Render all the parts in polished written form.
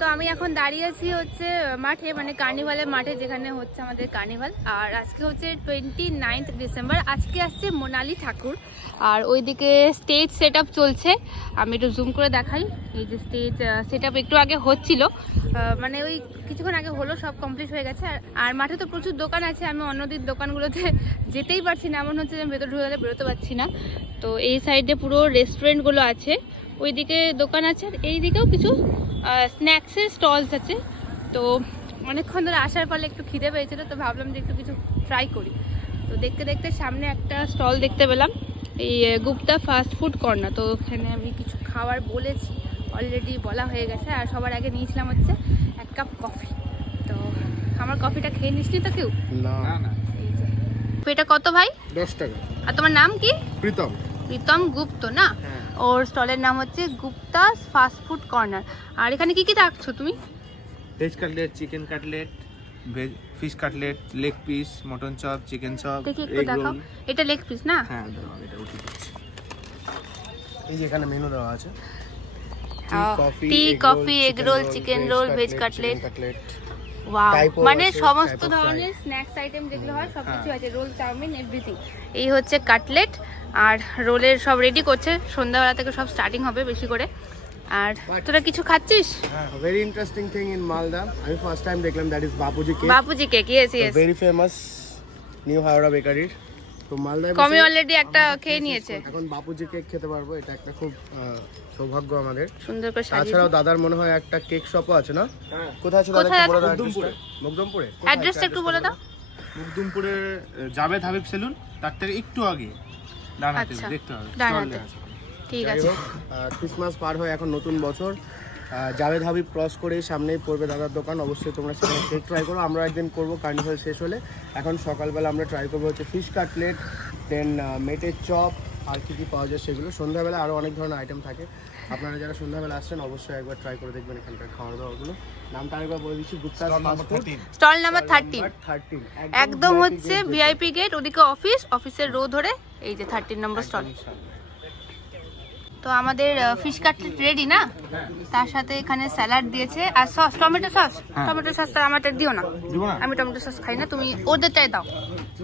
তো আমি এখন দাঁড়িয়ে আছি হচ্ছে মাঠে, মানে কার্নিভালের মাঠে, যেখানে হচ্ছে আমাদের কার্নিভাল। আর আজকে হচ্ছে 29 ডিসেম্বর। আজকে আসছে মোনালি ঠাকুর। আর ওইদিকে স্টেজ সেট আপ চলছে, আমি একটু জুম করে দেখাই। এই যে স্টেজ সেট আপ একটু আগে হচ্ছিল, মানে ওই কিছুক্ষণ আগে হলো, সব কমপ্লিট হয়ে গেছে। আর মাঠে তো প্রচুর দোকান আছে, আমি অন্যদিন দোকানগুলোতে যেতেই পারছি না, এমন হচ্ছে যে আমি ভেতরে ঢুকে গেলে বেরোতে পারছি না। তো এই সাইডে পুরো রেস্টুরেন্টগুলো আছে, ওইদিকে দোকান আছে, আর এইদিকেও কিছু স্ন্যাক্সের স্টলস আছে। তো অনেকক্ষণ ধরে আসার ফলে একটু খিদে পেয়েছিল, তো ভাবলাম যে একটু কিছু ট্রাই করি। তো দেখতে দেখতে সামনে একটা স্টল দেখতে পেলাম, এই গুপ্তা ফাস্ট ফুড কর্নার। তো ওখানে আমি কিছু খাবার বলেছি, অলরেডি বলা হয়ে গেছে। আর সবার আগে নিয়েছিলাম হচ্ছে 1 কাপ কফি। তো আমার কফিটা খেয়ে নিসনি তো কেউ? না না। এটা কত ভাই? 10 টাকা। আর তোমার নাম কি? প্রীতম। প্রীতম গুপ্ত না? ওর স্টলের নাম হচ্ছে গুপ্তা ফাস্ট ফুড কর্নার। আর এখানে কি কি রাখছো তুমি? Veg cutlet, chicken cutlet, veg fish cutlet, leg piece, mutton chop, chicken chop, egg roll. এটা লেগ পিস না? হ্যাঁ দাও, এটা উঠে দিচ্ছি। এই যে এখানে মেনু দেওয়া আছে, tea, coffee, egg roll, chicken roll, veg cutlet. Wow, মানে সমস্ত ধরনের স্ন্যাক্স আইটেম যেগুলো হয় সবকিছু আছে, রোল, চাউমিন, এভরিথিং। এই হচ্ছে কাটলেট, আর রোলের সব রেডি করছে, সন্ধ্যাবেলা থেকে সব স্টার্টিং হবে বেশি করে। আর তোরা কিছু খাচ্ছিস? Very interesting thing in Malda, আমি ফার্স্ট টাইম দেখলাম, that is Bapuji cake. Bapuji cake, yes yes, very famous new Howrah বেকারির। তো মালদায় কমি অলরেডি একটা খেয়ে নিয়েছে, এখন বাপুজি কেক খেতে পারবো, এটা একটা খুব সৌভাগ্য আমাদের। সুন্দর করে সাজিয়ে। তাছাড়াও দাদার মনে হয় একটা কেক শপও আছে না? কোথায় আছে দাদা? মুগদুমপুরে। মুগদুমপুরে অ্যাড্রেসটা একটু বলে দাও। মুগদুমপুরে জাভেদ হাবিব সেলুন, তার থেকে একটু আগে ডান হাতে দেখতে হবে, ডান হাতে। ঠিক আছে। ক্রিসমাস পার হয়ে এখন নতুন বছর, জাভেদ হাবিব ক্রস করে সামনেই পড়বে দাদার দোকান। অবশ্যই তোমরা সেখানে কেক ট্রাই করো, আমরা একদিন করবো কার্নিভাল শেষ হলে। এখন সকালবেলা আমরা ট্রাই করবো হচ্ছে ফিশ কাটলেট, দেন মেটের চপ, আর কি কি পাওয়া যায় সেগুলো। সন্ধ্যাবেলা আরও অনেক ধরনের আইটেম থাকে, আপনারা যারা সন্ধ্যাবেলা আসছেন অবশ্যই একবার ট্রাই করে দেখবেন এখানকার খাওয়া দাওয়াগুলো। নামটা আরেকবার বলে দিচ্ছি, Gupta fast food, stall number 13, একদম হচ্ছে ভিআইপি গেট, ওদিকে অফিসের রো ধরে এই যে 13 নম্বর স্টল। তো আমাদের ফিশ কাটলেট রেডি না? তার সাথে এখানে স্যালাড দিয়েছে, আর sauce, tomato sauce. Tomato sauce আমারটা দিও না, আমি টমেটো সস খাই না, তুমি ওদেরটাই দাও।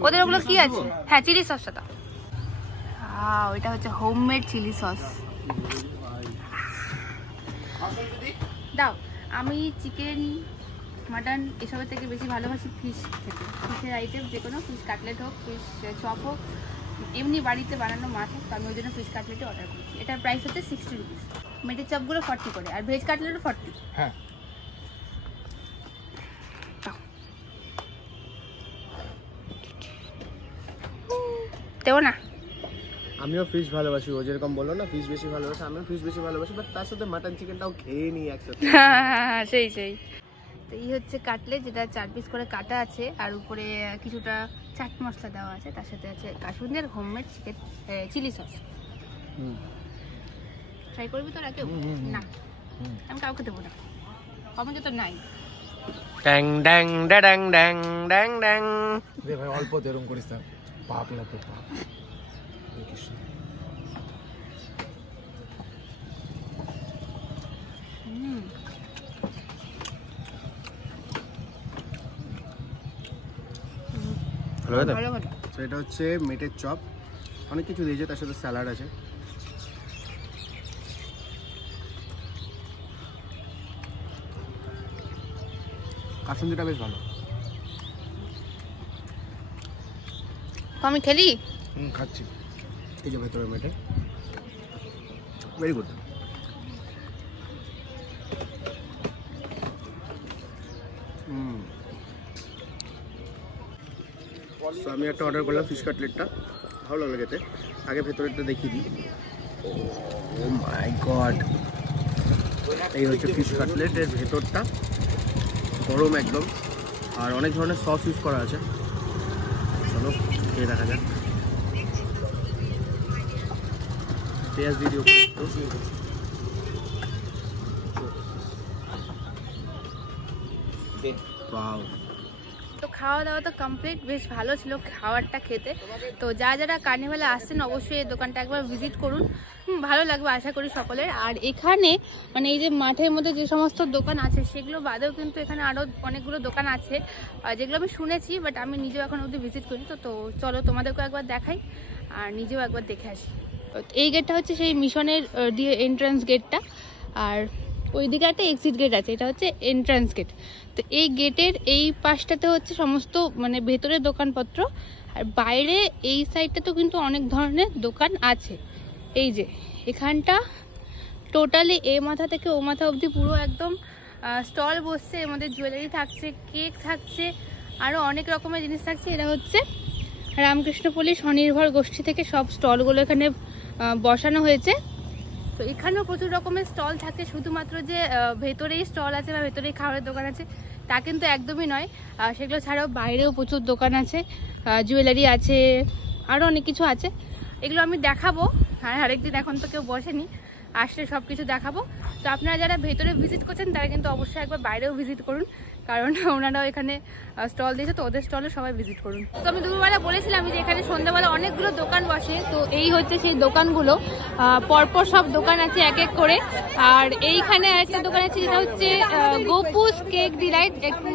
ওদের ওগুলো কি আছে? হ্যাঁ, চিলি সসটা দাও। এটা হচ্ছে হোমমেড চিলি সস দাও। আমি চিকেন, মাটন এসবের থেকে বেশি ভালোবাসি ফিশ খেতে। ফিশের আইটেম যে কোনো, ফিশ কাটলেট হোক, ফিশ চপ হোক, এমনি বাড়িতে বানানো মাছ হোক, তো আমি ওই জন্য ফিশ কাটলেটই অর্ডার করেছি। এটার প্রাইস হচ্ছে 60 রুপিস। মেটের চপগুলো 40 করে, আর ভেজ কাটলেটও 40। হ্যাঁ, দেবো না? আমিও ফিশ ভালোবাসি, ও যেরকম বললো না ফিশ বেশি ভালোবাসি, আমিও ফিশ বেশি ভালোবাসি, বাট তার সাথে মাটন চিকেনটাও খেয়ে নিই একসাথে। হ্যাঁ, সেই তো এই হচ্ছে কাটলেট, যেটা 4 পিস করে কাটা আছে, আর উপরে কিছুটা চাট মশলা দেওয়া আছে, তার সাথে আছে কাসুন্দির homemade chicken chilli sauce. Try করবি তোরা কেউ? না, আমি কাউকে দেবো না, কমেন্টে তো নাই। ড্যাং ড্যাং ড্যাং ড্যাং ড্যাং ড্যাং। রে ভাই অল্প দেরম করিস না, পাপ লাগে পাপ। এটা হচ্ছে মেটের চপ, অনেক কিছু দিয়েছে, তার সাথে স্যালাড আছে। কাসুন্দিটা বেশ ভালো। আমি খেলি? খাচ্ছি। এই যে ভেতরে মেটে, ভেরি গুড। তো আমি একটা অর্ডার করলাম ফিশ কাটলেটটা, ভালো লাগলো খেতে। আগে ভেতরেরটা দেখিয়ে দিই। ও মাই গড, এই হচ্ছে ফিশ কাটলেটের ভেতরটা, গরম একদম, আর অনেক ধরনের সস ইউজ করা আছে। চলো খেয়ে দেখা যাক। পেঁয়াজ দিয়ে দিও। ওয়াও, তো খাওয়া দাওয়া তো কমপ্লিট, বেশ ভালো ছিল খাবারটা খেতে। তো যারা কার্নিভালে আসছেন অবশ্যই এই দোকানটা একবার ভিজিট করুন, ভালো লাগবে আশা করি সকলের। আর এখানে মানে এই যে মাঠের মধ্যে যে সমস্ত দোকান আছে সেগুলো বাদেও কিন্তু এখানে আরও অনেকগুলো দোকান আছে যেগুলো আমি শুনেছি, বাট আমি নিজেও এখন অবধি ভিজিট করি। তো চলো তোমাদেরকেও একবার দেখাই আর নিজেও একবার দেখে আসি। এই গেটটা হচ্ছে সেই মিশনের দিয়ে এন্ট্রান্স গেটটা, আর ওইদিকে একটা এক্সিট গেট আছে, এটা হচ্ছে এন্ট্রান্স গেট। তো এই গেটের এই পাশটাতে হচ্ছে সমস্ত মানে ভেতরের দোকানপত্র, আর বাইরে এই সাইডটাতেও কিন্তু অনেক ধরনের দোকান আছে। এই যে এখানটা টোটালি এ মাথা থেকে ও মাথা অবধি পুরো একদম স্টল বসছে, এর মধ্যে জুয়েলারি থাকছে, কেক থাকছে, আরও অনেক রকমের জিনিস থাকছে। এটা হচ্ছে রামকৃষ্ণপল্লী স্বনির্ভর গোষ্ঠী থেকে সব স্টলগুলো এখানে বসানো হয়েছে। তো এখানেও প্রচুর রকমের স্টল থাকে, শুধুমাত্র যে ভেতরেই স্টল আছে বা ভেতরেই খাবারের দোকান আছে তা কিন্তু একদমই নয়। সেগুলো ছাড়াও বাইরেও প্রচুর দোকান আছে, জুয়েলারি আছে, আরও অনেক কিছু আছে। এগুলো আমি দেখাবো, আর আরেকদিন, এখন তো কেউ বসেনি, আসলে সব কিছু দেখাবো। তো আপনারা যারা ভেতরে ভিজিট করছেন তারা কিন্তু অবশ্যই একবার বাইরেও ভিজিট করুন, কারণ ওনারাও এখানে স্টল দিয়েছে, তো ওদের স্টলে সবাই ভিজিট করুন। তো আমি দুপুরবেলা বলেছিলাম যে এখানে সন্ধ্যাবেলা অনেকগুলো দোকান বসে, তো এই হচ্ছে সেই দোকানগুলো, পরপর সব দোকান আছে এক এক করে। আর এইখানে একটা দোকান আছে যেটা হচ্ছে গোপুস কেক ডিলাইট, একটু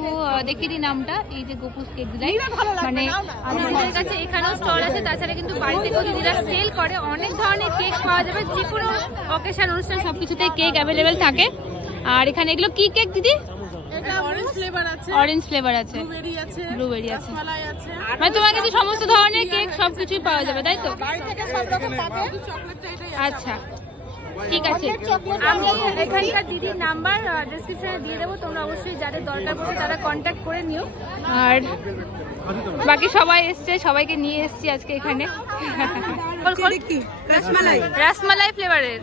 দেখিয়ে দিই নামটা, এই যে গোপুস কেক ডিলাইট, মানে আমাদের কাছে এখানেও স্টল আছে। তাছাড়া কিন্তু বাড়ি থেকেও দিদিরা সেল করে, অনেক ধরনের কেক পাওয়া যাবে, যে কোনো অকেশন অনুষ্ঠান সবকিছুতে কেক অ্যাভেলেবেল থাকে। আর এখানে এগুলো কি কেক দিদি? অরেঞ্জ ফ্লেভার আছে, ব্লুবেরি আছে, মানে তোমার কাছে সমস্ত ধরনের কেক সবকিছুই পাওয়া যাবে, তাই তো? আচ্ছা ঠিক আছে, আমি এখানকার দিদির নাম্বার ডেসক্রিপশনে দিয়ে দেবো, তোমরা অবশ্যই যাদের দরকার পড়বে তারা কন্ট্যাক্ট করে নিও। আর বাকি সবাই এসছে, সবাইকে নিয়ে এসছি আজকে এখানে। রসমালাই ফ্লেভারের,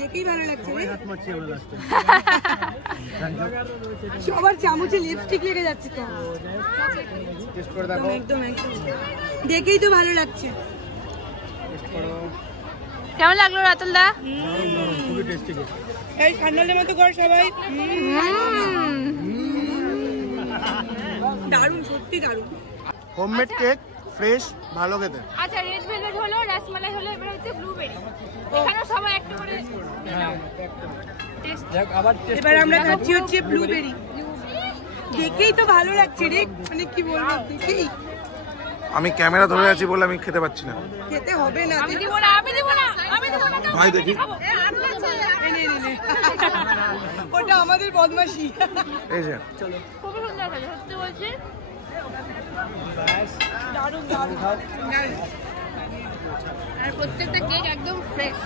দেখেই ভালো লাগছে, সবার চামচে লিপস্টিক লেগে যাচ্ছে তো, একদম দেখেই তো ভালো লাগছে। কেমন লাগলো রাতুল দা? এই ঠান্ডালের মতো করে সবাই, দারুণ, সত্যি দারুণ। হোমমেড কেক, ফ্রেশ, ভালো খেতে। আচ্ছা, রেড ভেলভেট হলো, রসমালাই হলো, এবার হচ্ছে ব্লুবেরি। এখানে সবাই একটু করে এবার আমরা খাচ্ছি হচ্ছে ব্লুবেরি, দেখেই তো ভালো লাগছে রে, মানে কি বলবো, দেখেই। আমি ক্যামেরা ধরে আছি বলে আমি খেতে পাচ্ছি না, খেতে হবে না, আমি দিব না, আমি দিব না, আমি দিব না, ভাই দেখি, ওটা আমাদের বদমাশি। এই যে খুবই সুন্দর লাগে, সত্যি বলছি, দারুণ দারুণ। আর প্রত্যেকটা কেক একদম ফ্রেশ,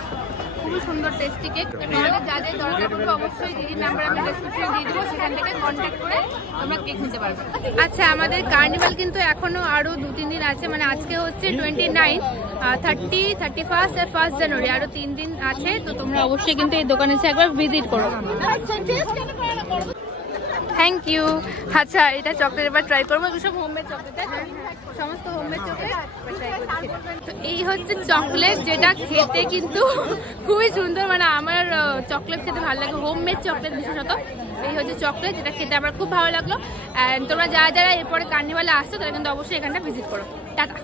খুবই সুন্দর টেস্টি কেক। তোমাদের যাদের দরকার পড়বে অবশ্যই দিদির নাম্বার আমি ডেসক্রিপশনে দিয়ে দেবো, সেখান থেকে কন্ট্যাক্ট করে তোমরা কেক নিতে পারবে। আচ্ছা, আমাদের কার্নিভাল কিন্তু এখনো আরো 2-3 দিন আছে, মানে আজকে হচ্ছে 29, 30, 31 আর 1 জানুয়ারি, আরো 3 দিন আছে। তো তোমরা অবশ্যই কিন্তু এই দোকানে এসে একবার ভিজিট করো। Thank you. আচ্ছা, এটা চকলেট এবার ট্রাই করবো, সব হোমমেড চকলেট, সমস্ত হোমমেড চকলেট ট্রাই করছি। তো এই হচ্ছে চকলেট, যেটা খেতে কিন্তু খুবই সুন্দর, মানে আমার চকলেট খেতে ভালো লাগে, হোমমেড চকলেট বিশেষত। এই হচ্ছে চকলেট, যেটা খেতে আমার খুব ভালো লাগলো। অ্যান্ড তোমরা যারা এরপরে কার্নিভালে আসছো তারা কিন্তু অবশ্যই এখানটা ভিজিট করো। টাটা।